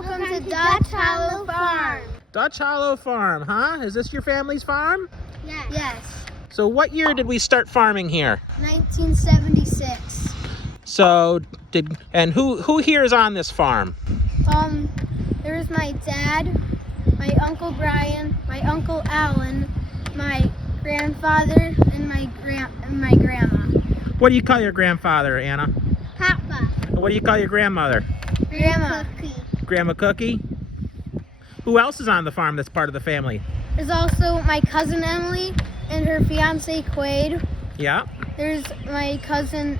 Welcome to Dutch Hollow Farm. Dutch Hollow Farm, huh? Is this your family's farm? Yes. So what year did we start farming here? 1976. So who here is on this farm? There's my dad, my Uncle Brian, my Uncle Alan, my grandfather, and my grandma. What do you call your grandfather, Anna? Papa. And what do you call your grandmother? Grandma. Grandma Cookie? Who else is on the farm that's part of the family? There's also my cousin Emily and her fiance Quaid. Yeah. There's my cousin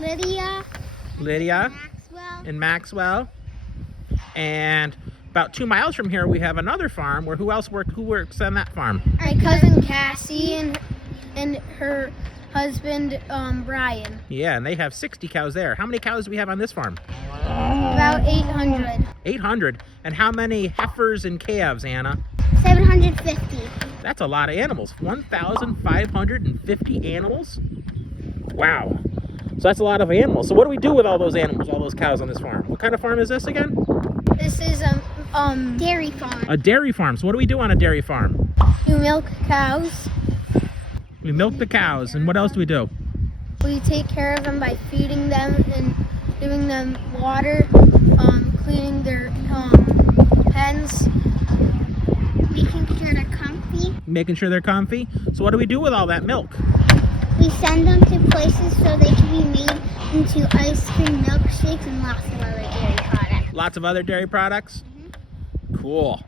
Lydia. Maxwell. And Maxwell. And about 2 miles from here we have another farm where who works on that farm? My cousin Cassie and her husband Brian. Yeah, and they have 60 cows there. How many cows do we have on this farm? About 800. 800. And how many heifers and calves, Anna? 750. That's a lot of animals. 1,550 animals? Wow. So that's a lot of animals. So what do we do with all those animals, all those cows on this farm? What kind of farm is this again? This is dairy farm. A dairy farm. So what do we do on a dairy farm? You milk cows. We milk the cows. And what else do we do? We take care of them by feeding them and giving them water, cleaning their pens, making sure they're comfy. Making sure they're comfy. So what do we do with all that milk? We send them to places so they can be made into ice cream, milkshakes, and lots of other dairy products. Lots of other dairy products? Cool.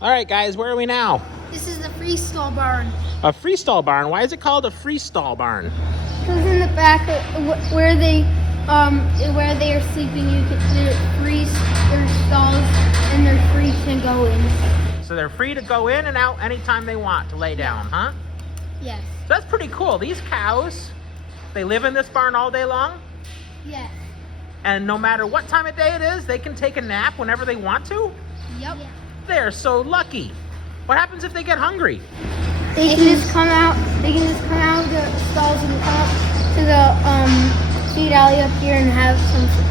All right, guys, where are we now? This is the freestall barn. A freestall barn. Why is it called a freestall barn? Because in the back where they are sleeping, they're free their stalls and they're free to go in. So they're free to go in and out anytime they want to lay down, huh? Yes. So that's pretty cool. These cows, they live in this barn all day long, Yes. and no matter what time of day it is, they can take a nap whenever they want to. Yep. They're so lucky. What happens if they get hungry? They can just come out. They can just come out of the stalls and come up to the feed alley up here and have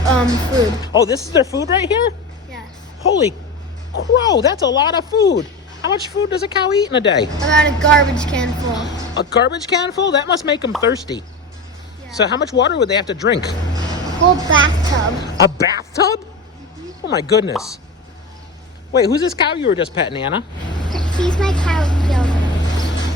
some food. Oh, this is their food right here? Yes. Holy crow, that's a lot of food. How much food does a cow eat in a day? About a garbage can full. A garbage can full? That must make them thirsty. Yeah. So how much water would they have to drink? Whole bathtub. A bathtub? Oh my goodness. Wait, who's this cow you were just petting, Anna? She's my cow, Jill.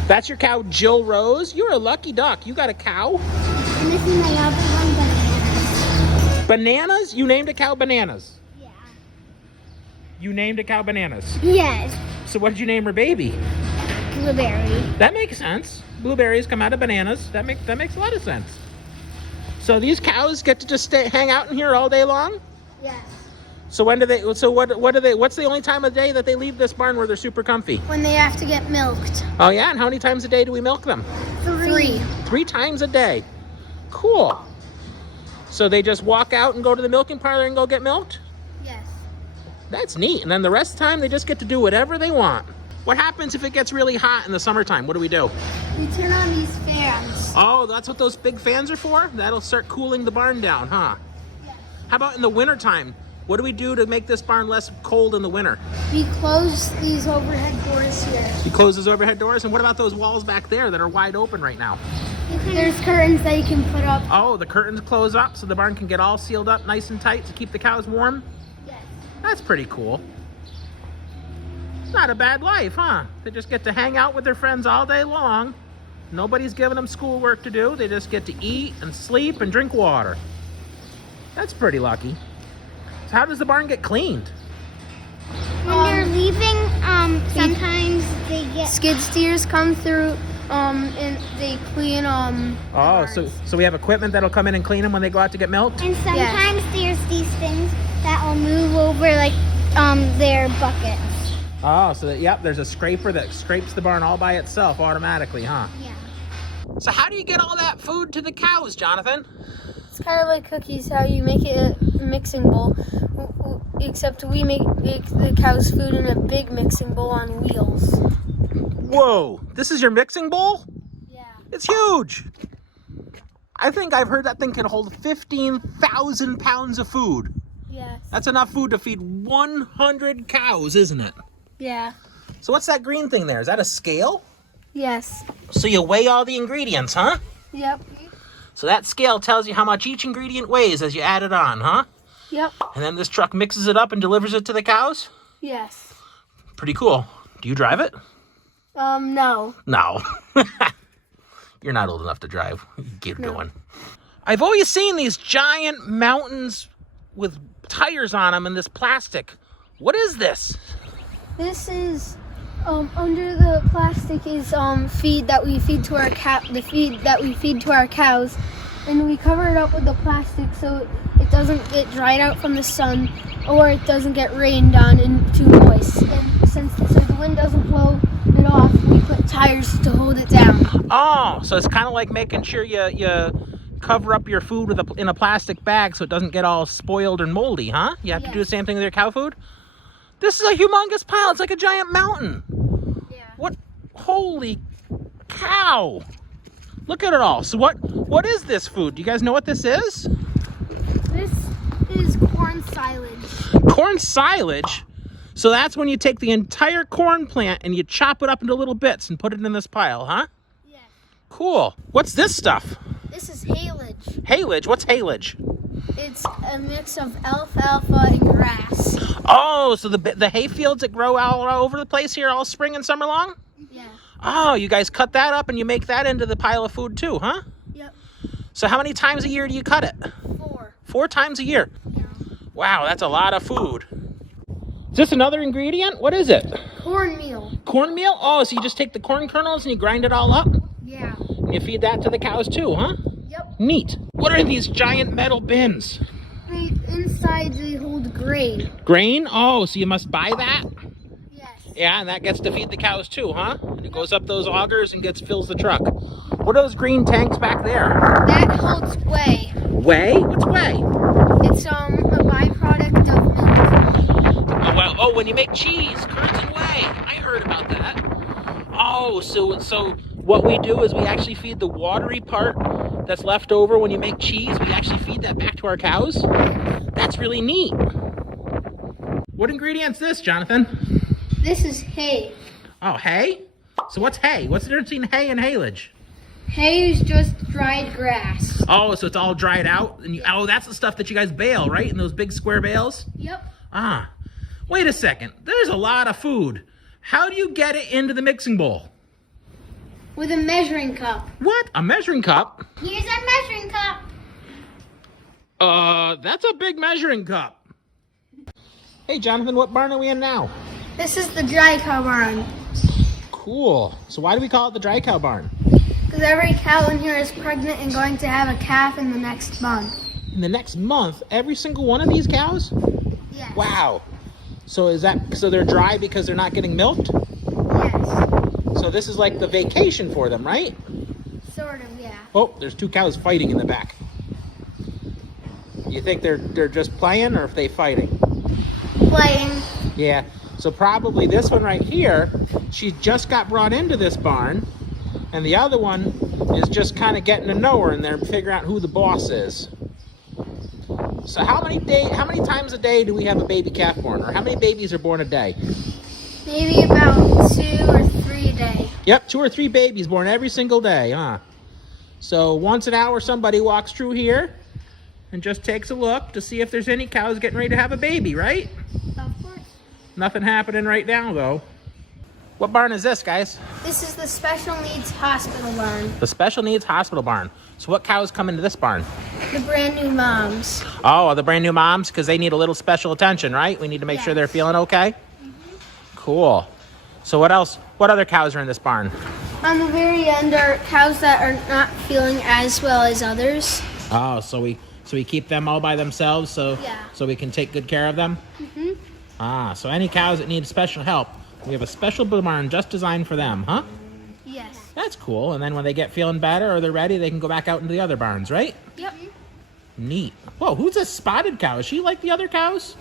That's your cow, Jill Rose? You're a lucky duck. You got a cow? And this is my other one, Bananas. Bananas? You named a cow Bananas? Yeah. You named a cow Bananas. Yes. So what did you name her baby? Blueberry. That makes sense. Blueberries come out of bananas. That makes a lot of sense. So these cows get to just hang out in here all day long? Yes. So when do they? So what do they? What's the only time of day that they leave this barn where they're super comfy? When they have to get milked. Oh yeah, and how many times a day do we milk them? 3. 3 times a day. Cool. So they just walk out and go to the milking parlor and go get milked? Yes. That's neat. And then the rest of the time they just get to do whatever they want. What happens if it gets really hot in the summertime? What do we do? We turn on these fans. Oh, that's what those big fans are for? That'll start cooling the barn down, huh? Yes. How about in the wintertime? What do we do to make this barn less cold in the winter? We close these overhead doors here. You close those overhead doors? And what about those walls back there that are wide open right now? There's curtains that you can put up. Oh, the curtains close up so the barn can get all sealed up nice and tight to keep the cows warm? Yes. That's pretty cool. Not a bad life, huh? They just get to hang out with their friends all day long. Nobody's giving them schoolwork to do. They just get to eat and sleep and drink water. That's pretty lucky. So how does the barn get cleaned? When they're leaving, sometimes they get skid steers come through, and they clean Oh, so we have equipment that'll come in and clean them when they go out to get milked? And sometimes there's these things that will move over like their buckets. Oh, so yep, there's a scraper that scrapes the barn all by itself automatically, huh? Yeah. So how do you get all that food to the cows, Jonathan? It's kind of like cookies, how you make it a mixing bowl, except we make the cow's food in a big mixing bowl on wheels. Whoa, this is your mixing bowl? Yeah. It's huge. I think I've heard that thing can hold 15,000 pounds of food. Yes. That's enough food to feed 100 cows, isn't it? Yeah. So what's that green thing there? Is that a scale? Yes. So you weigh all the ingredients, huh? Yep. So that scale tells you how much each ingredient weighs as you add it on, huh? Yep. And then this truck mixes it up and delivers it to the cows? Yes. Pretty cool. Do you drive it? No. No. You're not old enough to drive. Keep going. I've always seen these giant mountains with tires on them and this plastic. What is this? This is under the plastic is feed that we feed to our the feed that we feed to our cows, and we cover it up with the plastic so it doesn't get dried out from the sun or it doesn't get rained on and too moist. And so the wind doesn't blow it off, we put tires to hold it down. Oh, so it's kind of like making sure you cover up your food with in a plastic bag so it doesn't get all spoiled and moldy, huh? You have to do the same thing with your cow food? This is a humongous pile. It's like a giant mountain. Yeah. What? Holy cow. Look at it all. So what is this food? Do you guys know what this is? This is corn silage. Corn silage? So that's when you take the entire corn plant and you chop it up into little bits and put it in this pile, huh? Yeah. Cool. What's this stuff? This is haylage. Haylage? What's haylage? It's a mix of alfalfa and grass. Oh, so the hay fields that grow all over the place here all spring and summer long? Yeah. Oh, you guys cut that up and you make that into the pile of food too, huh? Yep. So how many times a year do you cut it? 4. 4 times a year. Yeah. Wow, that's a lot of food. Is this another ingredient? What is it? Cornmeal. Cornmeal? Oh, so you just take the corn kernels and you grind it all up? Yeah. And you feed that to the cows too, huh? Yep. Neat. What are these giant metal bins? Inside they hold grain. Grain? Oh, so you must buy that? Yes. Yeah, and that gets to feed the cows too, huh? And it goes up those augers and fills the truck. What are those green tanks back there? That holds whey. Whey? What's whey? It's a byproduct of milk. Oh, well, oh, when you make cheese, curds and whey. I heard about that. Oh, so what we do is we actually feed the watery part that's left over when you make cheese. We actually feed that back to our cows. That's really neat. What ingredient's this, Jonathan? This is hay. Oh, hay? So what's hay? What's the difference between hay and haylage? Hay is just dried grass. Oh, so it's all dried out? And oh, that's the stuff that you guys bale, right? In those big square bales? Yep. Ah, wait a second. There's a lot of food. How do you get it into the mixing bowl? With a measuring cup. What? A measuring cup? Here's a measuring cup. That's a big measuring cup. Hey, Jonathan, what barn are we in now? This is the dry cow barn. Cool. So why do we call it the dry cow barn? Because every cow in here is pregnant and going to have a calf in the next month. In the next month, every single one of these cows? Yes. Wow. So so they're dry because they're not getting milked? Yes. So this is like the vacation for them, right? Sort of, yeah. Oh, there's 2 cows fighting in the back. You think they're just playing, or are they fighting? Playing. Yeah. So probably this one right here, she just got brought into this barn, and the other one is just kind of getting to know her, and they're figuring out who the boss is. So how many times a day do we have a baby calf born, or how many babies are born a day? Maybe about 2 or 3 a day. Yep, 2 or 3 babies born every single day, huh? So once an hour, somebody walks through here and just takes a look to see if there's any cows getting ready to have a baby, right? Of course. Nothing happening right now, though. What barn is this, guys? This is the special needs hospital barn. The special needs hospital barn. So what cows come into this barn? The brand new moms. Oh, the brand new moms, because they need a little special attention, right? We need to make sure they're feeling okay? Cool. So what else? What other cows are in this barn? On the very end are cows that are not feeling as well as others. Oh, so we keep them all by themselves so we can take good care of them? Mm-hmm. Ah, so any cows that need special help, we have a special barn just designed for them, huh? Yes. That's cool. And then when they get feeling better or they're ready, they can go back out into the other barns, right? Yep. Neat. Whoa, who's this spotted cow? Is she like the other cows?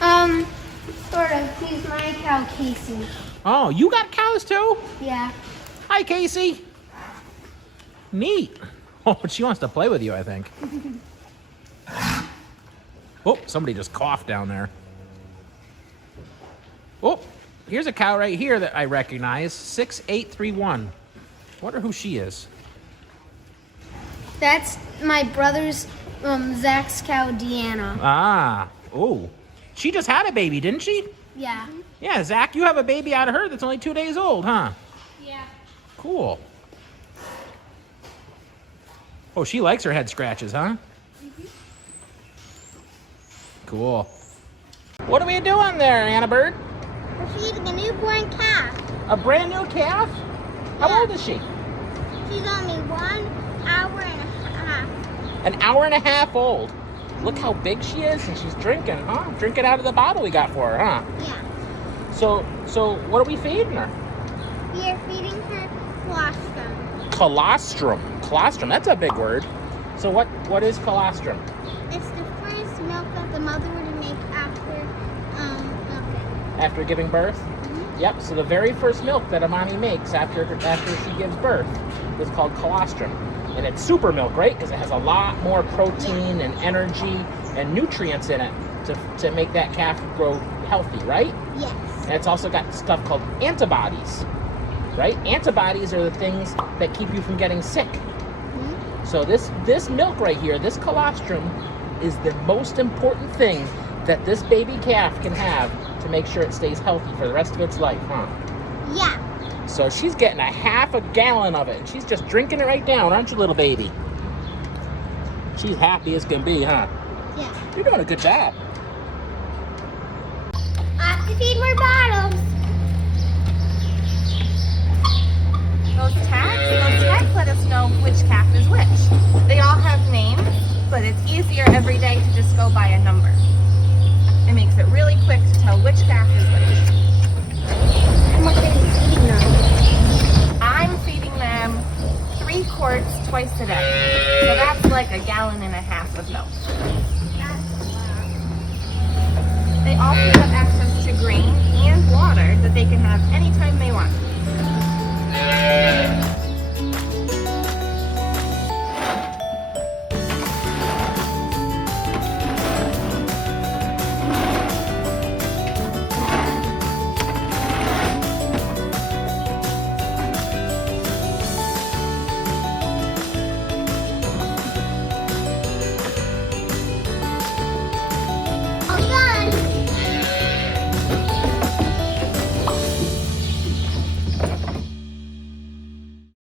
Sort of. He's my cow, Casey. Oh, you got cows too? Yeah. Hi, Casey. Neat. Oh, she wants to play with you, I think. Oh, somebody just coughed down there. Oh, here's a cow right here that I recognize. 6831. Wonder who she is. That's my brother's Zach's cow, Deanna. Ah, oh. She just had a baby, didn't she? Yeah. Yeah, Zach, you have a baby out of her that's only 2 days old, huh? Yeah. Cool. Oh, she likes her head scratches, huh? Cool. What are we doing there, Anna Bird? We're feeding a newborn calf. A brand new calf? How Yeah. old is she? She's only 1 hour and a half. An hour and a half old. Look how big she is, and she's drinking, huh? Drinking out of the bottle we got for her, huh? Yeah. So what are we feeding her? We are feeding her colostrum. Colostrum. Colostrum, that's a big word. So what is colostrum? It's the first milk that the mother would make after milking. After giving birth? Yep, so the very first milk that a mommy makes after she gives birth is called colostrum. And it's super milk, right? Because it has a lot more protein and energy and nutrients in it to make that calf grow healthy, right? Yes. And it's also got stuff called antibodies, right? Antibodies are the things that keep you from getting sick. So this milk right here, this colostrum, is the most important thing that this baby calf can have to make sure it stays healthy for the rest of its life, huh? Yeah. So she's getting a half a gallon of it, and she's just drinking it right down, aren't you, little baby? She's happy as can be, huh? Yeah. You're doing a good job. I have to feed more bottles. Those tags let us know which calf is which. They all have names, but it's easier every day to just go by a number. It makes it really quick to tell which calf is which. How much are you feeding them? I'm feeding them 3 quarts twice a day. So that's like a gallon and a half of milk.